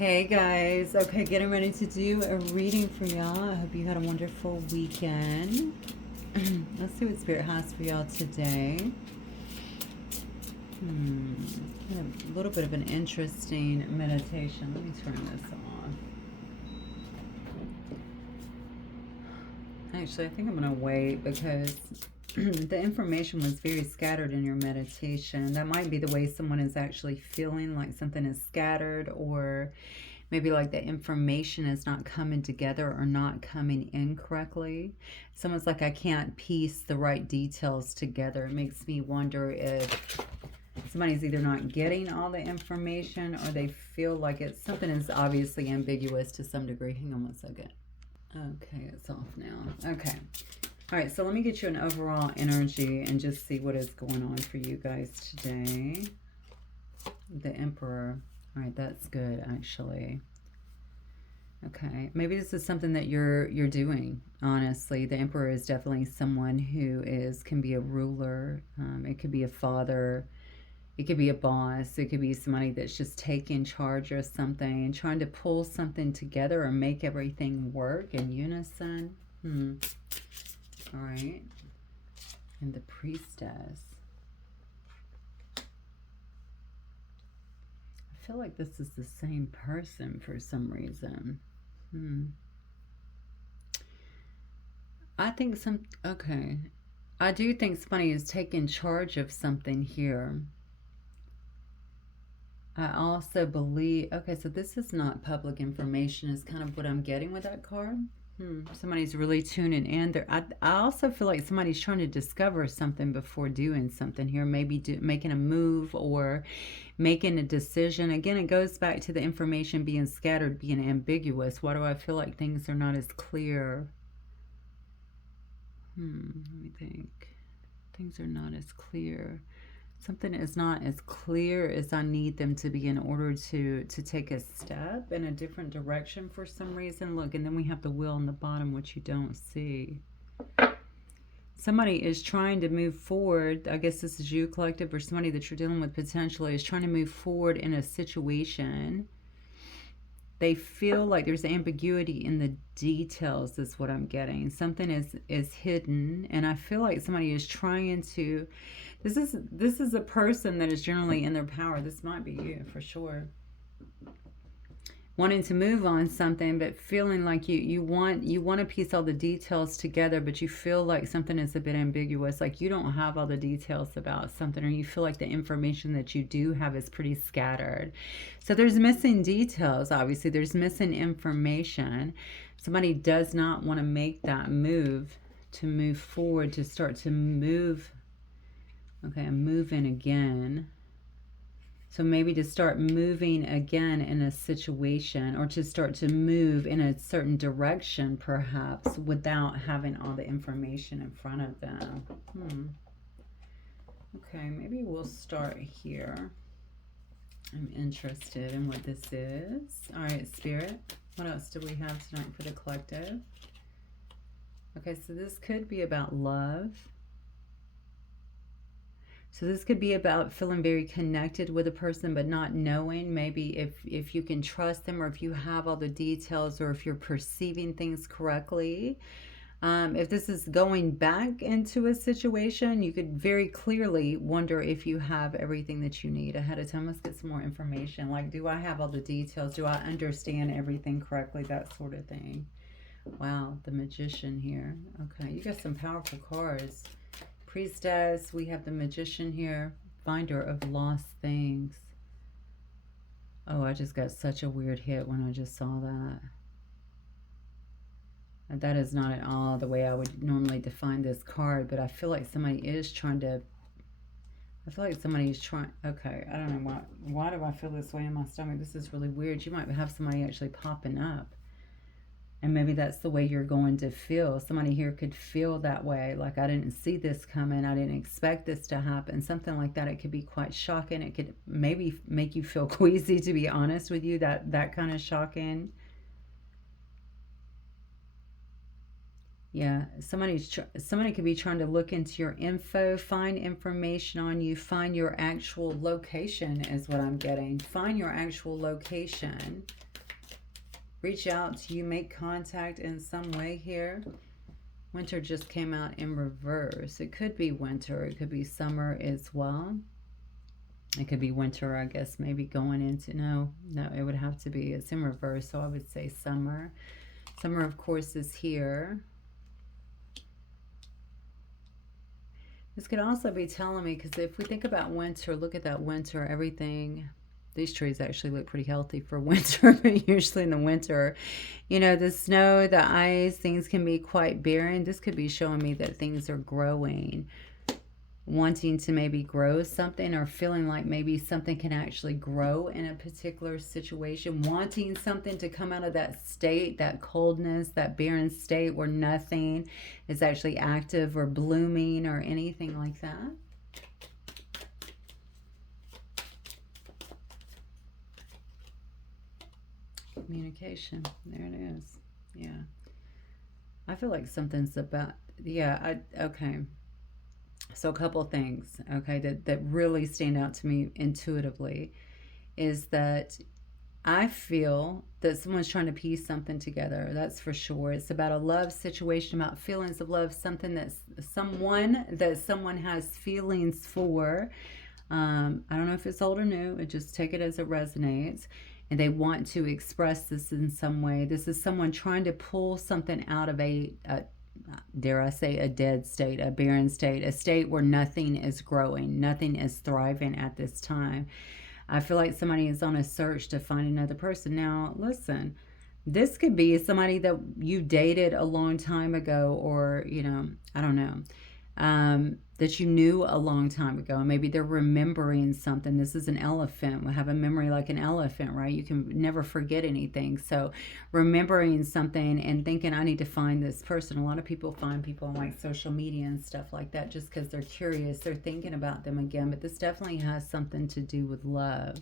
Hey guys, okay, getting ready to do a reading for y'all. I hope you had a wonderful weekend. Let's see what Spirit has for y'all today. Had a little bit of an interesting meditation. Let me turn this on. Actually, I think I'm going to wait because the information was very scattered in your meditation. That might be the way someone is actually feeling, like something is scattered, or maybe like the information is not coming together or not coming in correctly. Someone's like, I can't piece the right details together. It makes me wonder if somebody's either not getting all the information or they feel like it's something is obviously ambiguous to some degree. Hang on one second. Okay, it's off now. Okay. All right, so let me get you an overall energy and just see what is going on for you guys today. The Emperor. All right, that's good, actually. Okay, maybe this is something that you're doing, honestly. The Emperor is definitely someone who can be a ruler. It could be a father. It could be a boss. It could be somebody that's just taking charge of something and trying to pull something together or make everything work in unison. All right. And the Priestess. I feel like this is the same person for some reason. I think okay. I do think somebody is taking charge of something here. I also believe, okay, so this is not public information is kind of what I'm getting with that card. Somebody's really tuning in there. I also feel like somebody's trying to discover something before doing something here, maybe making a move or making a decision. Again, it goes back to the information being scattered, being ambiguous. Why do I feel like things are not as clear? Let me think. Things are not as clear. Something is not as clear as I need them to be in order to take a step in a different direction for some reason. Look, and then we have the wheel on the bottom, which you don't see. Somebody is trying to move forward. I guess this is you, collective, or somebody that you're dealing with potentially is trying to move forward in a situation. They feel like there's ambiguity in the details is what I'm getting. Something is hidden, and I feel like somebody is trying to... This is a person that is generally in their power. This might be you for sure. Wanting to move on something, but feeling like you want to piece all the details together, but you feel like something is a bit ambiguous, like you don't have all the details about something, or you feel like the information that you do have is pretty scattered. So there's missing details, obviously. There's missing information. Somebody does not want to make that move, to move forward, to start to move. Okay, I'm moving again. So maybe to start moving again in a situation, or to start to move in a certain direction, perhaps, without having all the information in front of them. Okay, maybe we'll start here. I'm interested in what this is. All right, Spirit, what else do we have tonight for the collective? Okay, so this could be about love. So this could be about feeling very connected with a person, but not knowing maybe if you can trust them, or if you have all the details, or if you're perceiving things correctly. If this is going back into a situation, you could very clearly wonder if you have everything that you need ahead of time. Let's get some more information. Like, do I have all the details? Do I understand everything correctly? That sort of thing. Wow, the Magician here. Okay, you got some powerful cards. Priestess, we have the Magician here. Finder of lost things. Oh, I just got such a weird hit when I just saw that. And that is not at all the way I would normally define this card, but I feel like somebody is trying to... I feel like somebody's trying... Okay, I don't know why do I feel this way in my stomach? This is really weird. You might have somebody actually popping up. And maybe that's the way you're going to feel. Somebody here could feel that way. Like, I didn't see this coming. I didn't expect this to happen. Something like that. It could be quite shocking. It could maybe make you feel queasy, to be honest with you. That kind of shocking. Yeah, somebody could be trying to look into your info, find information on you, find your actual location is what I'm getting. Find your actual location. reach out to you, make contact in some way here. Winter just came out in reverse. It could be winter. It could be summer as well. It could be winter, I guess, maybe going into, no, it would have to be, it's in reverse, so I would say summer. Summer, of course, is here. This could also be telling me, because if we think about winter, look at that winter, everything, these trees actually look pretty healthy for winter, but usually in the winter, you know, the snow, the ice, things can be quite barren. This could be showing me that things are growing, wanting to maybe grow something, or feeling like maybe something can actually grow in a particular situation, wanting something to come out of that state, that coldness, that barren state where nothing is actually active or blooming or anything like that. Communication, there it is. Yeah, I feel like something's about, yeah, okay. So a couple things, okay, that really stand out to me intuitively is that I feel that someone's trying to piece something together. That's for sure. It's about a love situation, about feelings of love, something that's someone has feelings for. I don't know if it's old or new. Just take it as it resonates. And they want to express this in some way. This is someone trying to pull something out of a dare I say, a dead state, a barren state, a state where nothing is growing, nothing is thriving at this time. I feel like somebody is on a search to find another person. Now, listen, this could be somebody that you dated a long time ago, or, you know, I don't know, that you knew a long time ago. And maybe they're remembering something. This is an elephant. We have a memory like an elephant, right? You can never forget anything. So remembering something and thinking, I need to find this person. A lot of people find people on like social media and stuff like that just because they're curious. They're thinking about them again. But this definitely has something to do with love.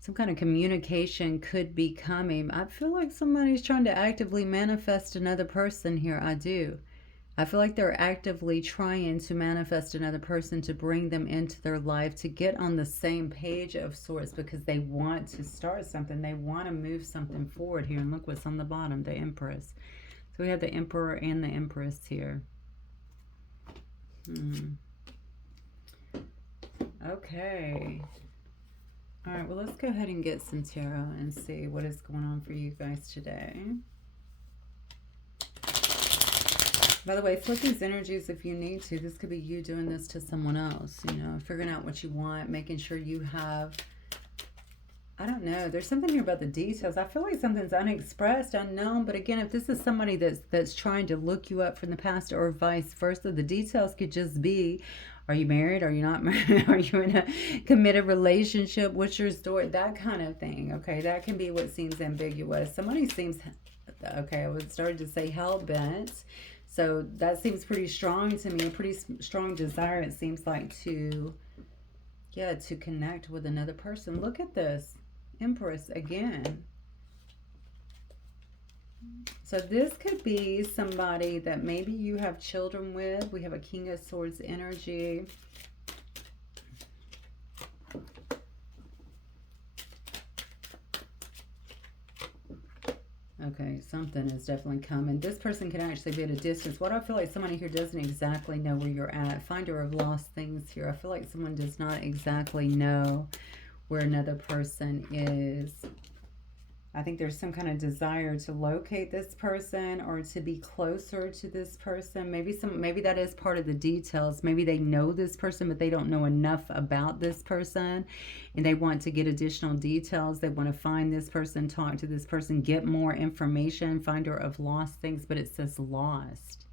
Some kind of communication could be coming. I feel like somebody's trying to actively manifest another person here. I do. I feel like they're actively trying to manifest another person, to bring them into their life, to get on the same page of sorts, because they want to start something. They want to move something forward here. And look what's on the bottom, the Empress. So we have the Emperor and the Empress here. Okay. All right, well, let's go ahead and get some tarot and see what is going on for you guys today. By the way, flip these energies if you need to. This could be you doing this to someone else, you know, figuring out what you want, making sure you have, I don't know, there's something here about the details. I feel like something's unexpressed, unknown, but again, if this is somebody that's trying to look you up from the past or vice versa, the details could just be, are you married? Are you not married? Are you in a committed relationship? What's your story? That kind of thing, okay? That can be what seems ambiguous. Somebody seems, okay, I would start to say hell-bent. So that seems pretty strong to me, a pretty strong desire, it seems like, to connect with another person. Look at this, Empress again. So this could be somebody that maybe you have children with. We have a King of Swords energy. Okay, something is definitely coming. This person can actually be at a distance. What I feel like somebody here doesn't exactly know where you're at. Finder of lost things here. I feel like someone does not exactly know where another person is. I think there's some kind of desire to locate this person or to be closer to this person. Maybe that is part of the details. Maybe they know this person, but they don't know enough about this person, and they want to get additional details. They want to find this person, talk to this person, get more information. Finder of lost things, but it says lost.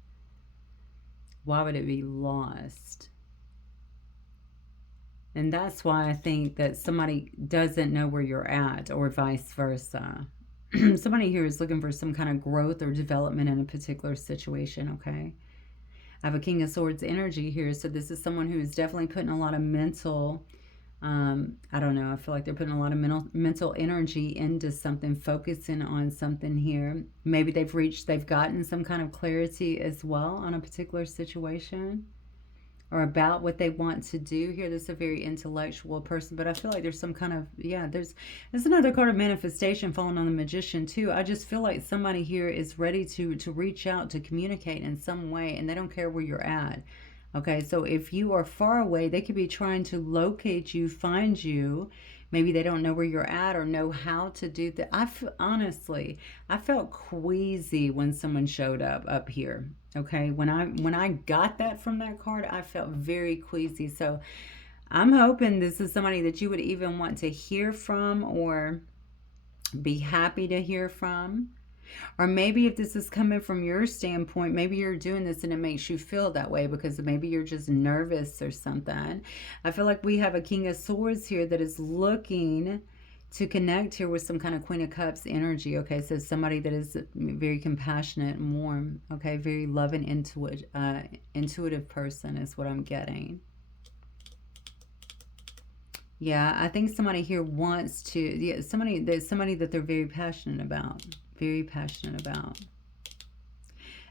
Why would it be lost? And that's why I think that somebody doesn't know where you're at, or vice versa. Somebody here is looking for some kind of growth or development in a particular situation, okay? I have a King of Swords energy here, so this is someone who is definitely putting a lot of mental, I don't know, I feel like they're putting a lot of mental energy into something, focusing on something here. Maybe they've gotten some kind of clarity as well on a particular situation. or about what they want to do here. This is a very intellectual person, but I feel like there's some kind of, yeah, there's another card of manifestation falling on the Magician too. I just feel like somebody here is ready to reach out, to communicate in some way, and they don't care where you're at. Okay, so if you are far away, they could be trying to locate you, find you. Maybe they don't know where you're at or know how to do that. Honestly, I felt queasy when someone showed up here. Okay, when I got that from that card, I felt very queasy. So I'm hoping this is somebody that you would even want to hear from or be happy to hear from. Or maybe if this is coming from your standpoint, maybe you're doing this and it makes you feel that way because maybe you're just nervous or something. I feel like we have a King of Swords here that is looking to connect here with some kind of Queen of Cups energy. Okay, so somebody that is very compassionate and warm. Okay, very loving, intuitive person is what I'm getting. Yeah, I think somebody here wants to, yeah, there's somebody that they're very passionate about. Very passionate about.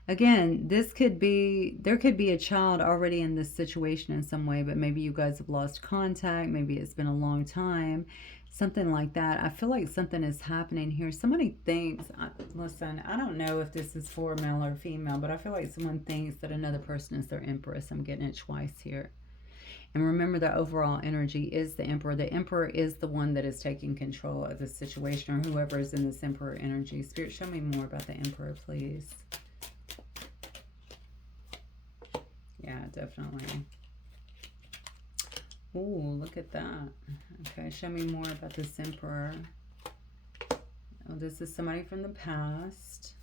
Again, there could be a child already in this situation in some way, but maybe you guys have lost contact. Maybe it's been a long time. Something like that. I feel like something is happening here. Somebody thinks, listen, I don't know if this is for male or female, but I feel like someone thinks that another person is their empress. I'm getting it twice here. And remember, the overall energy is the Emperor. The Emperor is the one that is taking control of the situation, or whoever is in this Emperor energy. Spirit, show me more about the Emperor, please. Yeah, definitely. Oh, look at that. Okay, show me more about this Emperor. Oh, this is somebody from the past.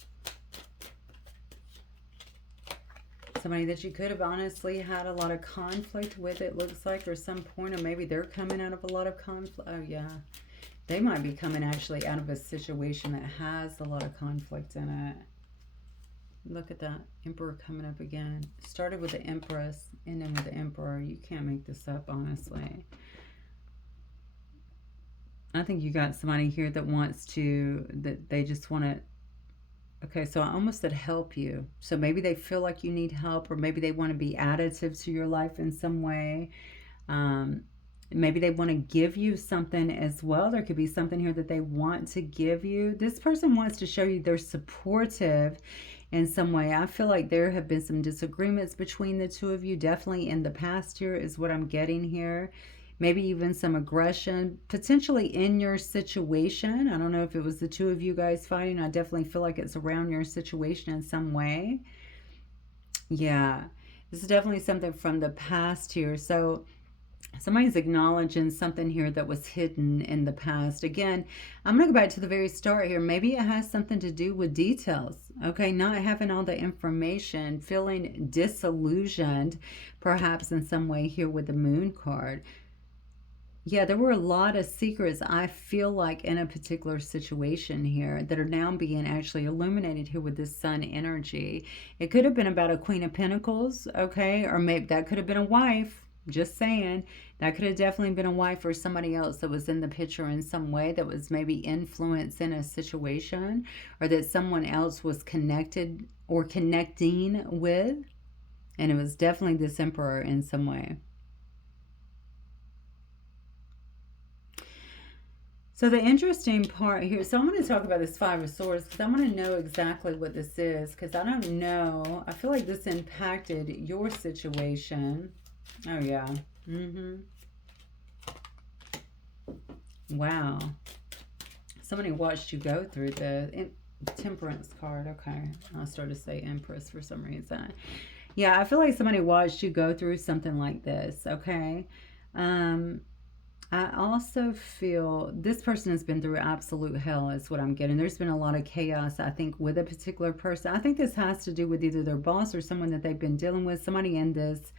Somebody that you could have honestly had a lot of conflict with, it looks like, or some point, or maybe they're coming out of a lot of conflict. Oh, yeah. They might be coming actually out of a situation that has a lot of conflict in it. Look at that. Emperor coming up again. Started with the Empress, ending with the Emperor. You can't make this up, honestly. I think you got somebody here that wants to, that they just want to, okay, so I almost said help you. So maybe they feel like you need help, or maybe they want to be additive to your life in some way. Maybe they want to give you something as well. There could be something here that they want to give you. This person wants to show you they're supportive in some way. I feel like there have been some disagreements between the two of you, definitely in the past here is what I'm getting here. Maybe even some aggression, potentially in your situation. I don't know if it was the two of you guys fighting. I definitely feel like it's around your situation in some way. Yeah, this is definitely something from the past here. So somebody's acknowledging something here that was hidden in the past. Again, I'm going to go back to the very start here. Maybe it has something to do with details. Okay, not having all the information, feeling disillusioned, perhaps in some way here with the Moon card. Yeah, there were a lot of secrets, I feel like, in a particular situation here that are now being actually illuminated here with this Sun energy. It could have been about a Queen of Pentacles, okay? Or maybe that could have been a wife. Just saying. That could have definitely been a wife or somebody else that was in the picture in some way that was maybe influencing a situation, or that someone else was connected or connecting with. And it was definitely this Emperor in some way. So the interesting part here, so I'm going to talk about this Five of Swords because I want to know exactly what this is, because I don't know. I feel like this impacted your situation. Oh, yeah. Wow. Somebody watched you go through the Temperance card. Okay. I started to say Empress for some reason. Yeah, I feel like somebody watched you go through something like this. Okay. I also feel this person has been through absolute hell is what I'm getting. There's been a lot of chaos, I think, with a particular person. I think this has to do with either their boss or someone that they've been dealing with. Somebody in this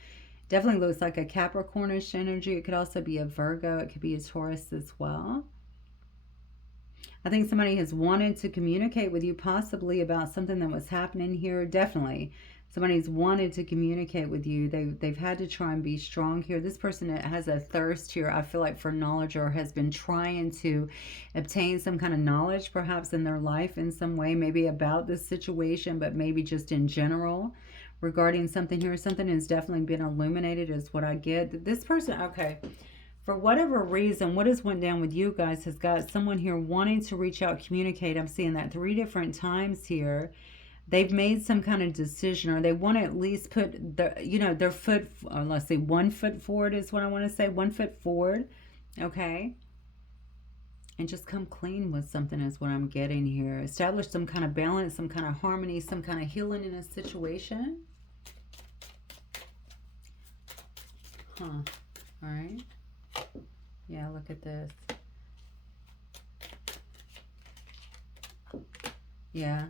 definitely looks like a Capricornish energy. It could also be a Virgo. It could be a Taurus as well. I think somebody has wanted to communicate with you possibly about something that was happening here. Definitely. Somebody's wanted to communicate with you. They've had to try and be strong here. This person has a thirst here, I feel like, for knowledge, or has been trying to obtain some kind of knowledge perhaps in their life in some way, maybe about this situation, but maybe just in general, regarding something here. Something has definitely been illuminated is what I get. This person, okay, for whatever reason, what has went down with you guys has got someone here wanting to reach out, communicate. I'm seeing that 3 different times here. They've made some kind of decision, or they want to at least put their foot, let's see, 1 foot forward is what I want to say, 1 foot forward, okay, and just come clean with something is what I'm getting here. Establish some kind of balance, some kind of harmony, some kind of healing in a situation. All right. Yeah, look at this. Yeah.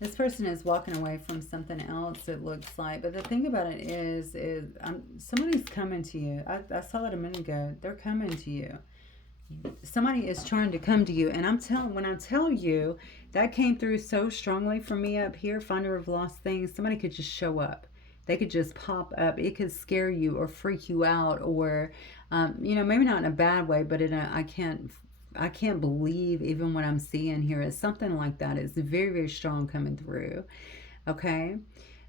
This person is walking away from something else, it looks like. But the thing about it is somebody's coming to you. I saw that a minute ago. They're coming to you. Somebody is trying to come to you. And when I tell you, that came through so strongly for me up here, finder of lost things. Somebody could just show up. They could just pop up. It could scare you or freak you out, or, maybe not in a bad way, but I can't believe even what I'm seeing here. It's something like that. It's very, very strong coming through. Okay.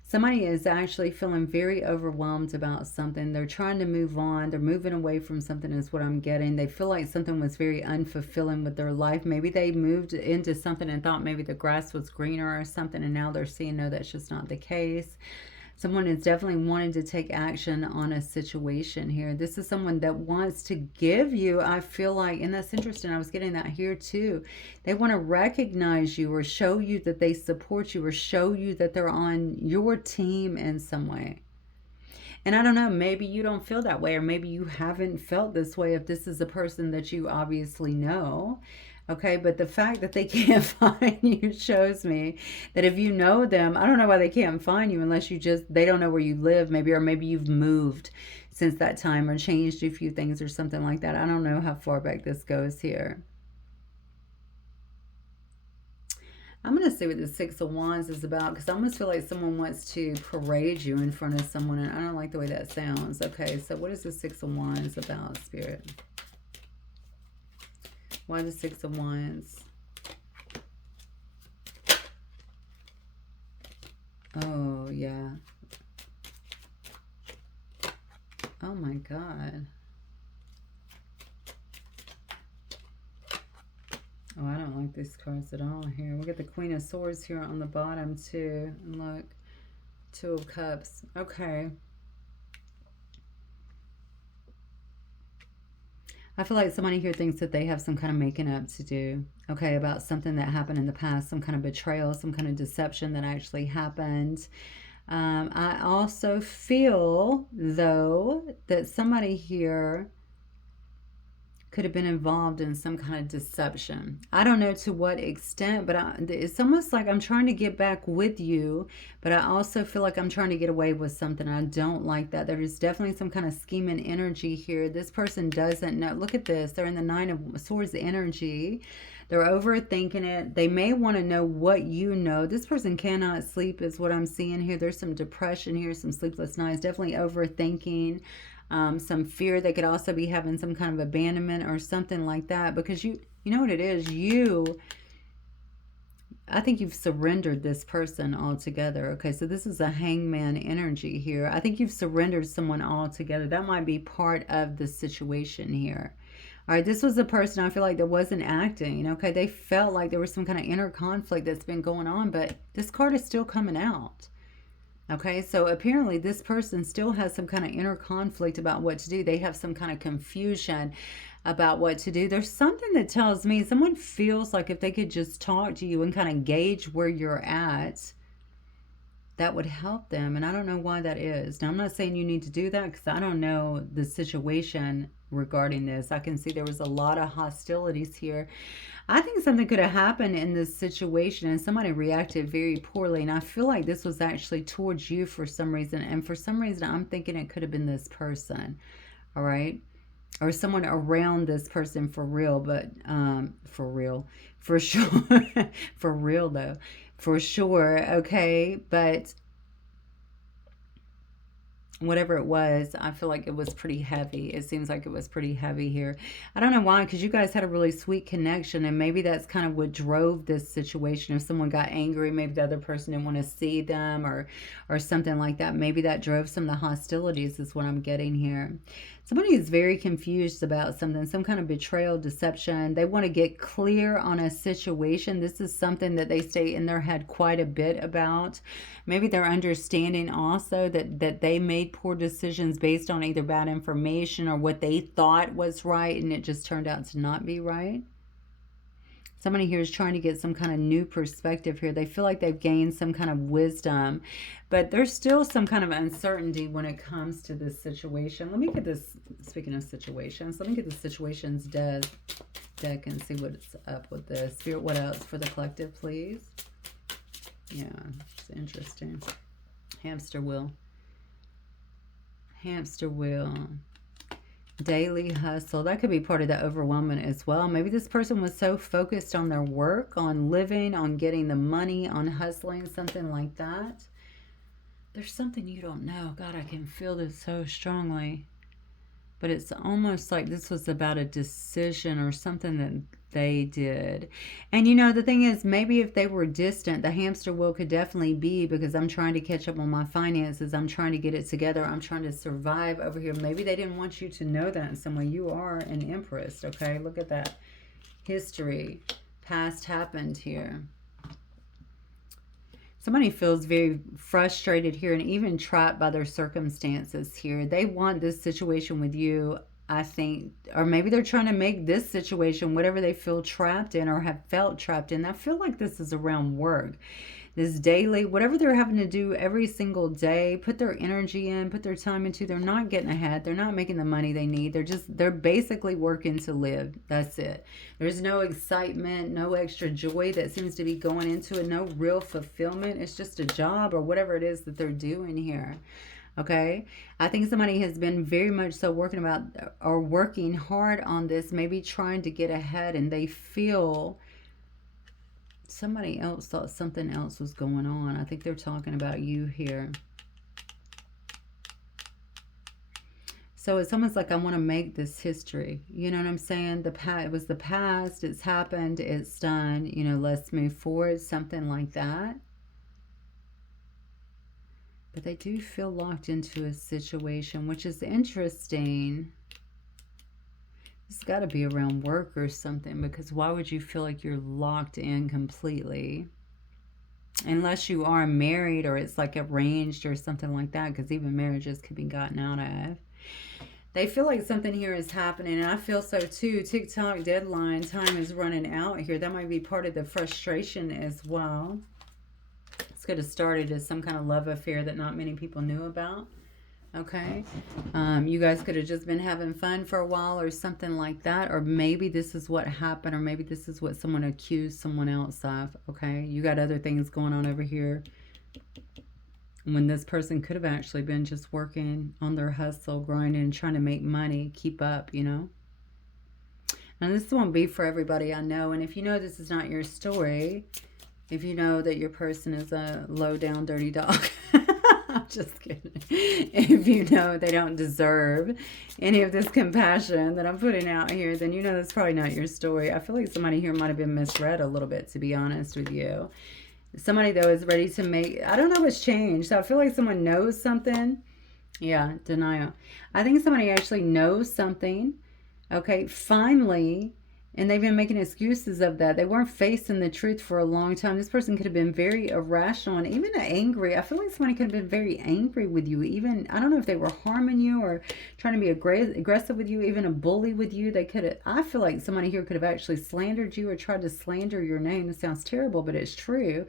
Somebody is actually feeling very overwhelmed about something. They're trying to move on. They're moving away from something is what I'm getting. They feel like something was very unfulfilling with their life. Maybe they moved into something and thought maybe the grass was greener or something, and now they're seeing, no, that's just not the case. Someone is definitely wanting to take action on a situation here. This is someone that wants to give you, I feel like, and that's interesting, I was getting that here too. They want to recognize you or show you that they support you or show you that they're on your team in some way. And I don't know, maybe you don't feel that way, or maybe you haven't felt this way if this is a person that you obviously know. Okay, but the fact that they can't find you shows me that if you know them, I don't know why they can't find you unless they don't know where you live, maybe, or maybe you've moved since that time or changed a few things or something like that. I don't know how far back this goes here. I'm going to see what the Six of Wands is about, because I almost feel like someone wants to parade you in front of someone, and I don't like the way that sounds. Okay, so what is the Six of Wands about, Spirit? Why the Six of Wands? Oh, yeah. Oh, my God. Oh, I don't like these cards at all here. We get the Queen of Swords here on the bottom, too. And look, Two of Cups. Okay. I feel like somebody here thinks that they have some kind of making up to do, okay, about something that happened in the past, some kind of betrayal, some kind of deception that actually happened. I also feel, though, that somebody here could have been involved in some kind of deception. I don't know to what extent, but it's almost like I'm trying to get back with you, but I also feel like I'm trying to get away with something. I don't like that. There is definitely some kind of scheming energy here. This person doesn't know. Look at this. They're in the Nine of Swords energy. They're overthinking it. They may want to know what you know. This person cannot sleep is what I'm seeing here. There's some depression here, some sleepless nights, definitely overthinking. Some fear. They could also be having some kind of abandonment or something like that, because you know what it is, I think you've surrendered this person altogether. Okay, so this is a hangman energy here. I think you've surrendered someone altogether. That might be part of the situation here. All right, this was a person I feel like that wasn't acting. Okay, they felt like there was some kind of inner conflict that's been going on, but this card is still coming out. Okay, so apparently this person still has some kind of inner conflict about what to do. They have some kind of confusion about what to do. There's something that tells me someone feels like if they could just talk to you and kind of gauge where you're at, that would help them. And I don't know why that is. Now, I'm not saying you need to do that, because I don't know the situation regarding this. I can see there was a lot of hostilities here. I think something could have happened in this situation and somebody reacted very poorly. And I feel like this was actually towards you for some reason. And for some reason, I'm thinking it could have been this person. All right. Or someone around this person for real. But for real. For sure. For real, though. For sure. Okay. But whatever it was, I feel like it was pretty heavy. It seems like it was pretty heavy here. I don't know why, because you guys had a really sweet connection, and maybe that's kind of what drove this situation. If someone got angry, maybe the other person didn't want to see them, or something like that. Maybe that drove some of the hostilities, is what I'm getting here. Somebody is very confused about something, some kind of betrayal, deception. They want to get clear on a situation. This is something that they stay in their head quite a bit about. Maybe they're understanding also that they made poor decisions based on either bad information or what they thought was right, and it just turned out to not be right. Somebody here is trying to get some kind of new perspective here. They feel like they've gained some kind of wisdom, but there's still some kind of uncertainty when it comes to this situation. Let me get this, speaking of situations, let me get the situations deck and see what's up with this. Spirit, what else for the collective, please? Yeah, it's interesting. Hamster wheel. Hamster wheel. Daily hustle. That could be part of the overwhelmment as well. Maybe this person was so focused on their work, on living, on getting the money, on hustling, something like that. There's something you don't know. God, I can feel this so strongly. But it's almost like this was about a decision or something that they did. And you know, the thing is, maybe if they were distant, the hamster wheel could definitely be because I'm trying to catch up on my finances. I'm trying to get it together. I'm trying to survive over here. Maybe they didn't want you to know that in some way. You are an empress, okay? Look at that. History. Past happened here. Somebody feels very frustrated here and even trapped by their circumstances here. They want this situation with you, I think, or maybe they're trying to make this situation, whatever they feel trapped in or have felt trapped in. I feel like this is around work. This daily, whatever they're having to do every single day, put their energy in, put their time into, they're not getting ahead. They're not making the money they need. They're basically working to live. That's it. There's no excitement, no extra joy that seems to be going into it, no real fulfillment. It's just a job or whatever it is that they're doing here. Okay, I think somebody has been very much so working hard on this, maybe trying to get ahead, and they feel somebody else thought something else was going on. I think they're talking about you here. So it's almost like I want to make this history. You know what I'm saying? It was the past. It's happened. It's done. You know, let's move forward. Something like that. But they do feel locked into a situation, which is interesting. It's got to be around work or something, because why would you feel like you're locked in completely? Unless you are married or it's like arranged or something like that, because even marriages could be gotten out of. They feel like something here is happening, and I feel so too. TikTok deadline, time is running out here. That might be part of the frustration as well. This could have started as some kind of love affair that not many people knew about. Okay, you guys could have just been having fun for a while or something like that, or maybe this is what happened, or maybe this is what someone accused someone else of. Okay, you got other things going on over here when this person could have actually been just working on their hustle, grinding and trying to make money, keep up, you know. And this won't be for everybody, I know. And if you know this is not your story, if you know that your person is a low down dirty dog, I'm just kidding. If you know they don't deserve any of this compassion that I'm putting out here, then you know that's probably not your story. I feel like somebody here might have been misread a little bit, to be honest with you. Somebody, though, is ready to make, I don't know what's changed. So I feel like someone knows something. Yeah, denial. I think somebody actually knows something. Okay, finally. And they've been making excuses of that. They weren't facing the truth for a long time. This person could have been very irrational and even angry. I feel like somebody could have been very angry with you. Even, I don't know if they were harming you or trying to be aggressive with you, even a bully with you. They could have, I feel like somebody here could have actually slandered you or tried to slander your name. It sounds terrible, but it's true.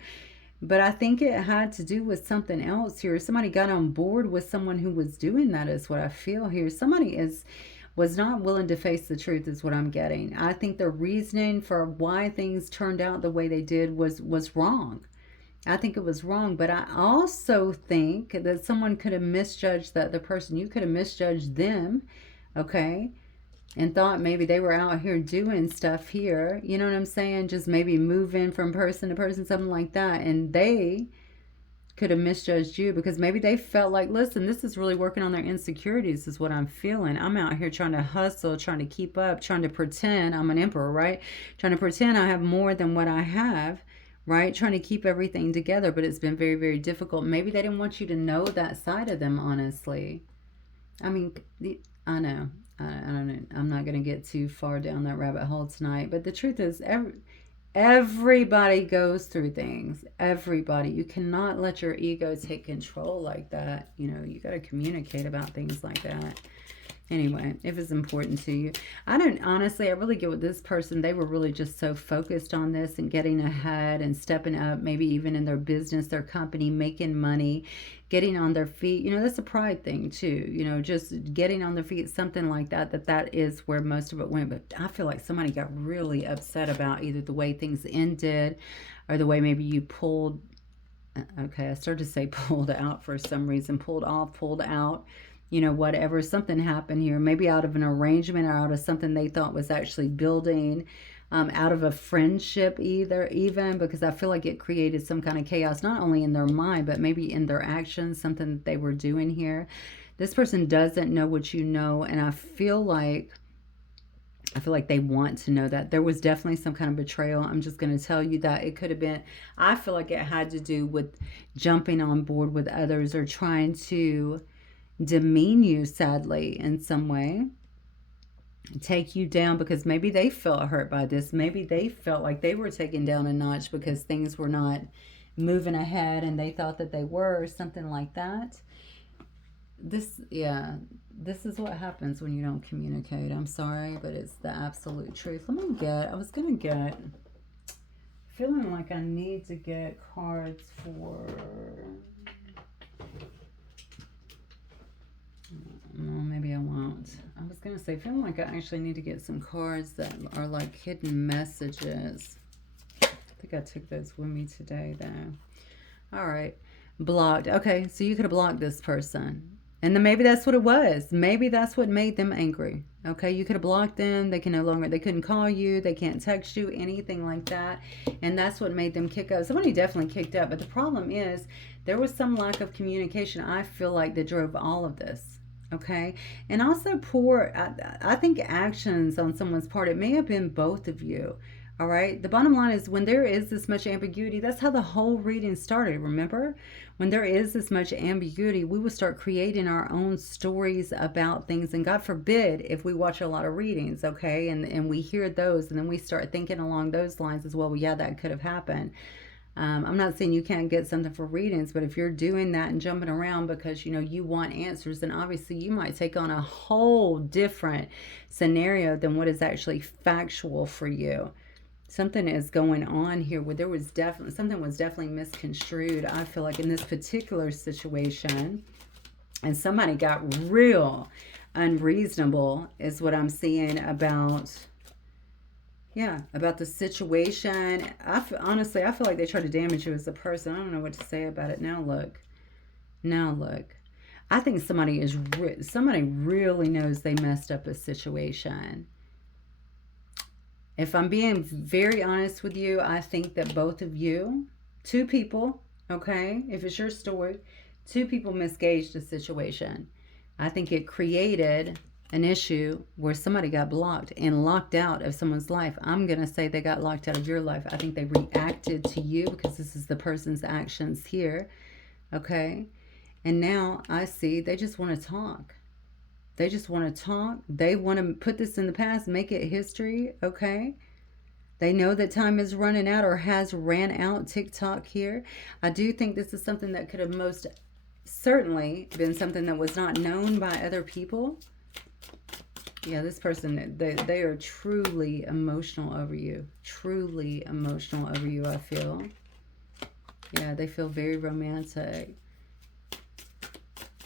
But I think it had to do with something else here. Somebody got on board with someone who was doing that, is what I feel here. Somebody was not willing to face the truth, is what I'm getting. I think the reasoning for why things turned out the way they did was wrong. I think it was wrong, but I also think that someone could have misjudged the person. You could have misjudged them, okay, and thought maybe they were out here doing stuff here. You know what I'm saying? Just maybe moving from person to person, something like that. And they could have misjudged you, because maybe they felt like, listen, this is really working on their insecurities is what I'm feeling. I'm out here trying to hustle, trying to keep up, trying to pretend I'm an emperor, right? Trying to pretend I have more than what I have, right? Trying to keep everything together, but it's been very, very difficult. Maybe they didn't want you to know that side of them, honestly. I mean, I know. I don't know. I'm not going to get too far down that rabbit hole tonight, but the truth is, everybody goes through things. Everybody. You cannot let your ego take control like that. You know, you got to communicate about things like that. Anyway, if it's important to you. I really get with this person. They were really just so focused on this and getting ahead and stepping up, maybe even in their business, their company, making money, getting on their feet. You know, that's a pride thing too. You know, just getting on their feet, something like that, that is where most of it went. But I feel like somebody got really upset about either the way things ended or the way maybe you pulled. Okay, I started to say pulled out for some reason. Pulled off, pulled out. You know, whatever, something happened here, maybe out of an arrangement or out of something they thought was actually building, out of a friendship even, because I feel like it created some kind of chaos, not only in their mind, but maybe in their actions, something that they were doing here. This person doesn't know what you know, and I feel like they want to know that. There was definitely some kind of betrayal. I'm just going to tell you that it could have been, I feel like it had to do with jumping on board with others or trying to demean you, sadly, in some way, take you down, because maybe they felt hurt by this. Maybe they felt like they were taken down a notch because things were not moving ahead and they thought that they were, or something like that. This is what happens when you don't communicate. I'm sorry, but it's the absolute truth. I was gonna get, feeling like I need to get cards for, no, maybe I won't. I was going to say, feeling like I actually need to get some cards that are like hidden messages. I think I took those with me today, though. All right. Blocked. Okay, so you could have blocked this person. And then maybe that's what it was. Maybe that's what made them angry. Okay, you could have blocked them. They couldn't call you. They can't text you, anything like that. And that's what made them kick up. Somebody definitely kicked up. But the problem is, there was some lack of communication, I feel like, that drove all of this. Okay, and also poor, I think, actions on someone's part. It may have been both of you. All right, the bottom line is, when there is this much ambiguity, that's how the whole reading started. Remember, when there is this much ambiguity, we will start creating our own stories about things. And God forbid if we watch a lot of readings, okay, and we hear those, and then we start thinking along those lines as well yeah, that could have happened. I'm not saying you can't get something for readings, but if you're doing that and jumping around because, you know, you want answers, then obviously you might take on a whole different scenario than what is actually factual for you. Something is going on here where something was definitely misconstrued, I feel like, in this particular situation. And somebody got real unreasonable is what I'm seeing about... Yeah, about the situation. Honestly, I feel like they try to damage you as a person. I don't know what to say about it. Now look. I think somebody really knows they messed up a situation. If I'm being very honest with you, I think that both of you, two people, okay, if it's your story, two people misgauged a situation. I think it created an issue where somebody got blocked and locked out of someone's life. I'm going to say they got locked out of your life. I think they reacted to you because this is the person's actions here. Okay. And now I see they just want to talk. They just want to talk. They want to put this in the past, make it history. Okay. They know that time is running out or has ran out. TikTok here. I do think this is something that could have most certainly been something that was not known by other people. Yeah, this person, they are truly emotional over you. Truly emotional over you, I feel. Yeah, they feel very romantic.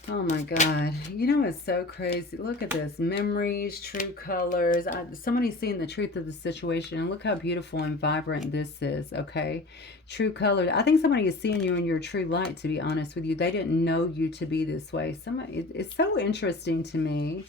Oh my God. You know, it's so crazy. Look at this. Memories, true colors. Somebody's seeing the truth of the situation. And look how beautiful and vibrant this is, okay? True colors. I think somebody is seeing you in your true light, to be honest with you. They didn't know you to be this way. It's so interesting to me.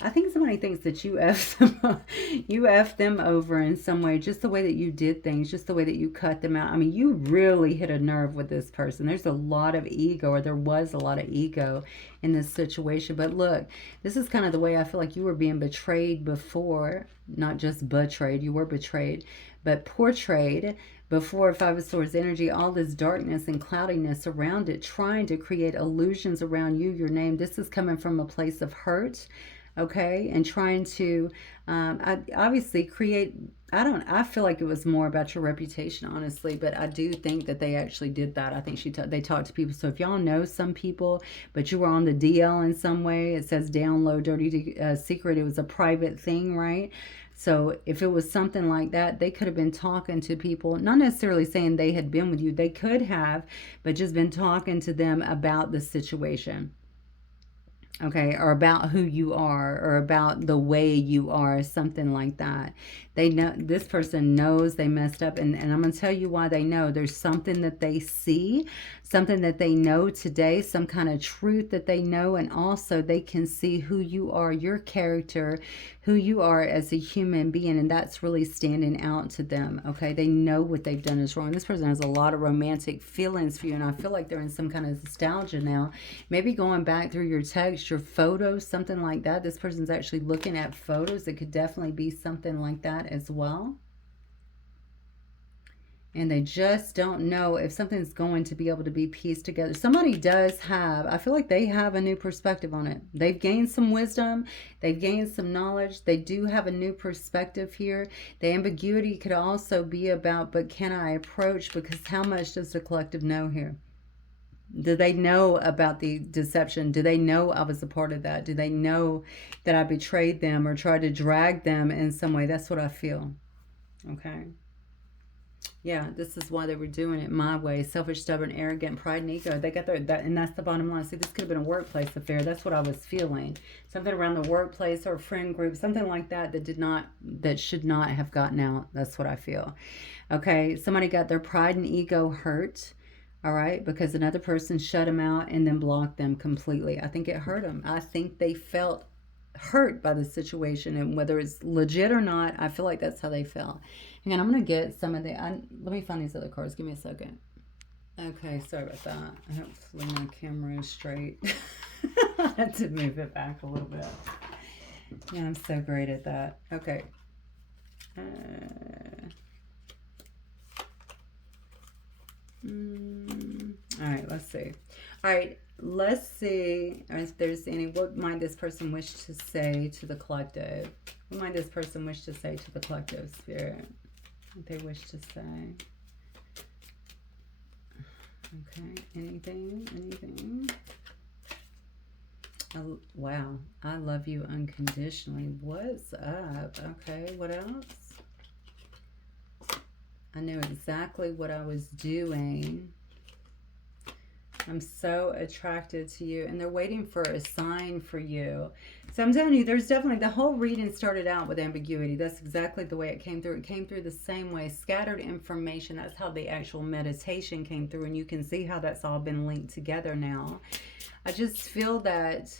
I think somebody thinks that you you effed them over in some way, just the way that you did things, just the way that you cut them out. I mean, you really hit a nerve with this person. There's a lot of ego, or there was a lot of ego in this situation. But look, this is kind of the way I feel like you were being betrayed before, not just betrayed, you were betrayed, but portrayed before. Five of Swords energy, all this darkness and cloudiness around it, trying to create illusions around you, your name. This is coming from a place of hurt, okay, and trying to obviously create. I feel like it was more about your reputation, honestly, but I do think that they actually did that. I think they talked to people. So if y'all know some people, but you were on the DL in some way, it says download dirty secret. It was a private thing, right? So if it was something like that, they could have been talking to people, not necessarily saying they had been with you. They could have, but just been talking to them about the situation, okay, or about who you are, or about the way you are, something like that. They know, this person knows they messed up, and I'm going to tell you why they know. There's something that they see, something that they know today, some kind of truth that they know, and also they can see who you are, your character, who you are as a human being, and that's really standing out to them, okay? They know what they've done is wrong. This person has a lot of romantic feelings for you, and I feel like they're in some kind of nostalgia now. Maybe going back through your text, your photos, something like that. This person's actually looking at photos. It could definitely be something like that as well. And they just don't know if something's going to be able to be pieced together. Somebody does have, I feel like they have a new perspective on it. They've gained some wisdom. They've gained some knowledge. They do have a new perspective here. The ambiguity could also be about, but can I approach? Because how much does the collective know here? Do they know about the deception? Do they know I was a part of that? Do they know that I betrayed them or tried to drag them in some way? That's what I feel. Okay. Yeah, this is why they were doing it my way. Selfish, stubborn, arrogant, pride, and ego. They got and that's the bottom line. See, this could have been a workplace affair. That's what I was feeling. Something around the workplace or a friend group, something like that that should not have gotten out. That's what I feel. Okay, somebody got their pride and ego hurt. All right, because another person shut them out and then blocked them completely. I think it hurt them. I think they felt hurt by the situation, and whether it's legit or not, I feel like that's how they felt. Hang on, I'm going to get some of let me find these other cards. Give me a second. Okay, sorry about that. Hopefully my camera is straight. I had to move it back a little bit. Yeah, I'm so great at that. Okay. All right, let's see. All right, let's see if there's any. What might this person wish to say to the collective? What might this person wish to say to the collective, Spirit? What they wish to say? Okay, anything? Oh, wow, I love you unconditionally. What's up? Okay, what else? I knew exactly what I was doing. I'm so attracted to you. And they're waiting for a sign for you. So I'm telling you, there's definitely, the whole reading started out with ambiguity. That's exactly the way it came through. It came through the same way. Scattered information. That's how the actual meditation came through. And you can see how that's all been linked together now. I just feel that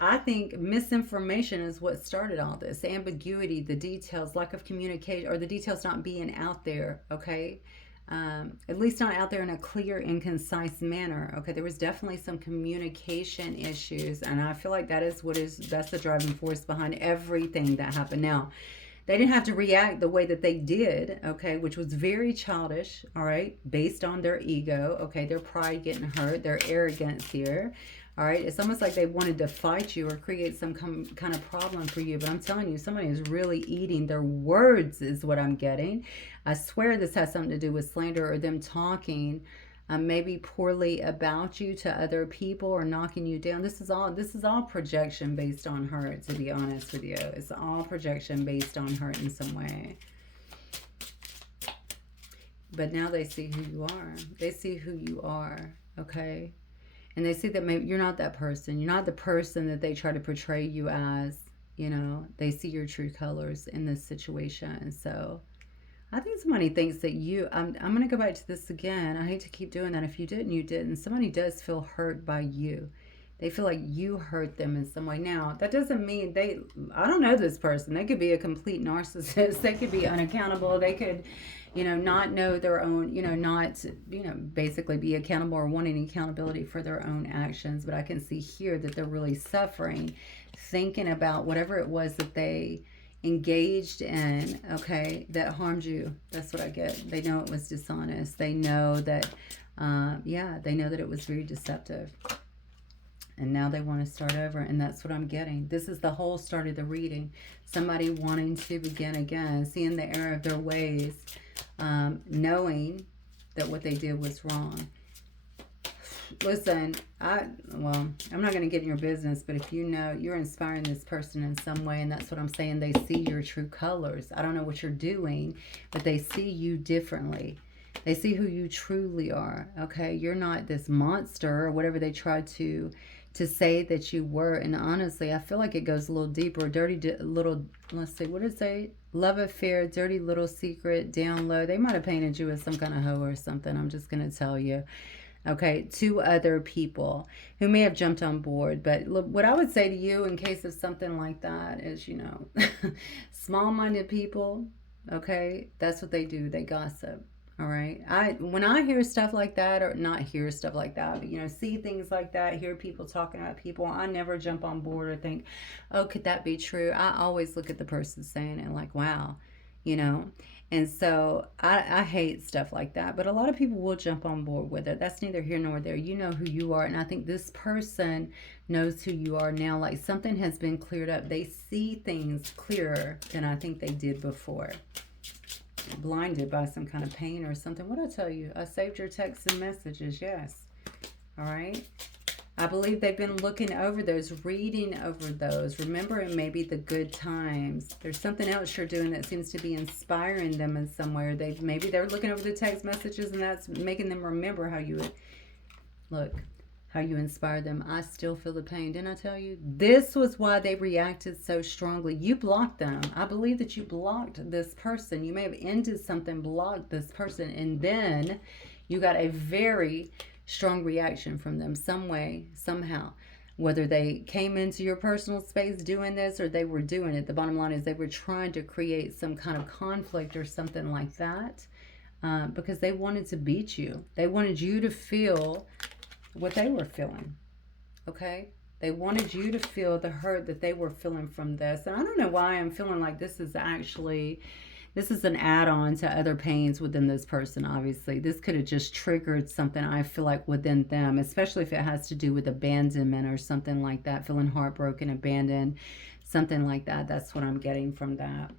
I think misinformation is what started all this. Ambiguity, the details, lack of communication, or the details not being out there, okay? At least not out there in a clear and concise manner. Okay, there was definitely some communication issues, and I feel like that's the driving force behind everything that happened. Now, they didn't have to react the way that they did, okay, which was very childish, all right, based on their ego, okay, their pride getting hurt, their arrogance here. All right, it's almost like they wanted to fight you or create some kind of problem for you. But I'm telling you, somebody is really eating their words is what I'm getting. I swear this has something to do with slander or them talking maybe poorly about you to other people or knocking you down. This is all projection based on hurt, to be honest with you. It's all projection based on hurt in some way. But now they see who you are. They see who you are, okay? And they see that maybe you're not that person. You're not the person that they try to portray you as. You know, they see your true colors in this situation. So I think somebody thinks that I'm going to go back to this again. I hate to keep doing that. If you didn't, you didn't. Somebody does feel hurt by you. They feel like you hurt them in some way. Now, that doesn't mean I don't know this person. They could be a complete narcissist. They could be unaccountable. They could, not know their own, not, basically be accountable or want any accountability for their own actions. But I can see here that they're really suffering, thinking about whatever it was that they engaged in, okay, that harmed you. That's what I get. They know it was dishonest. They know that, they know that it was very deceptive. And now they want to start over, and that's what I'm getting. This is the whole start of the reading. Somebody wanting to begin again, seeing the error of their ways, knowing that what they did was wrong. Listen, I'm not going to get in your business, but if you know you're inspiring this person in some way, and that's what I'm saying, they see your true colors. I don't know what you're doing, but they see you differently. They see who you truly are, okay? You're not this monster or whatever they tried to say that you were. And honestly, I feel like it goes a little deeper. Little, let's see, what did it say? Love affair, dirty little secret, down low. They might have painted you as some kind of hoe or something. I'm just going to tell you. Okay, 2 other people who may have jumped on board. But look, what I would say to you in case of something like that is, small-minded people, okay, that's what they do. They gossip. All right. When I hear stuff like that, or not hear stuff like that, but see things like that, hear people talking about people, I never jump on board or think, oh, could that be true? I always look at the person saying it like, wow, And so I hate stuff like that, but a lot of people will jump on board with it. That's neither here nor there. You know who you are, and I think this person knows who you are now. Like something has been cleared up. They see things clearer than I think they did before. Blinded by some kind of pain or something. What did I tell you? I saved your texts and messages. Yes. All right. I believe they've been looking over those, reading over those, remembering maybe the good times. There's something else you're doing that seems to be inspiring them in some way. Or maybe they're looking over the text messages and that's making them remember how you inspired them. I still feel the pain. Didn't I tell you? This was why they reacted so strongly. You blocked them. I believe that you blocked this person. You may have ended something, blocked this person, and then you got a very strong reaction from them some way, somehow. Whether they came into your personal space doing this or they were doing it, the bottom line is they were trying to create some kind of conflict or something like that because they wanted to beat you. They wanted you to feel what they were feeling, okay? They wanted you to feel the hurt that they were feeling from this. And I don't know why I'm feeling like this is an add-on to other pains within this person, obviously. This could have just triggered something, I feel like, within them, especially if it has to do with abandonment or something like that, feeling heartbroken, abandoned, something like that. That's what I'm getting from that.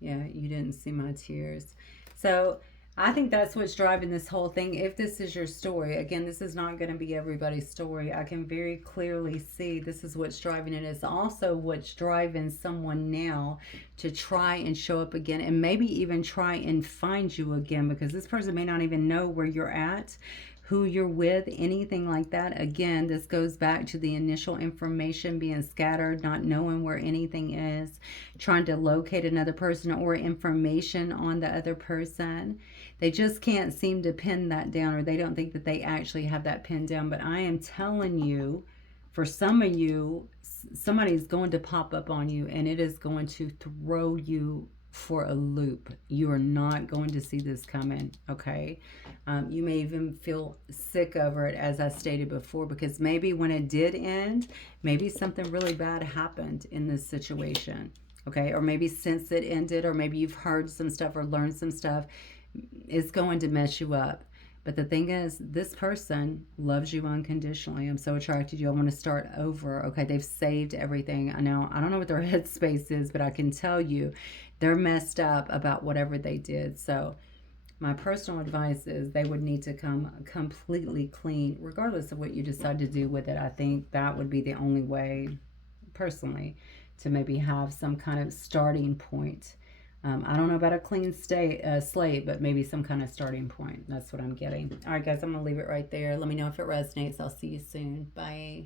Yeah, you didn't see my tears. So I think that's what's driving this whole thing. If this is your story, again, this is not going to be everybody's story. I can very clearly see this is what's driving it. It's also what's driving someone now to try and show up again and maybe even try and find you again, because this person may not even know where you're at, who you're with, anything like that. Again, this goes back to the initial information being scattered, not knowing where anything is, trying to locate another person or information on the other person. They just can't seem to pin that down, or they don't think that they actually have that pinned down. But I am telling you, for some of you, somebody's going to pop up on you and it is going to throw you for a loop. You are not going to see this coming, okay? You may even feel sick over it, as I stated before, because maybe when it did end, maybe something really bad happened in this situation, okay? Or maybe since it ended, or maybe you've heard some stuff or learned some stuff. It's going to mess you up. But the thing is, this person loves you unconditionally. I'm so attracted to you. I want to start over. Okay, they've saved everything. I don't know what their headspace is, but I can tell you they're messed up about whatever they did. So my personal advice is they would need to come completely clean, regardless of what you decide to do with it. I think that would be the only way, personally, to maybe have some kind of starting point. I don't know about a clean slate, but maybe some kind of starting point. That's what I'm getting. All right, guys, I'm going to leave it right there. Let me know if it resonates. I'll see you soon. Bye.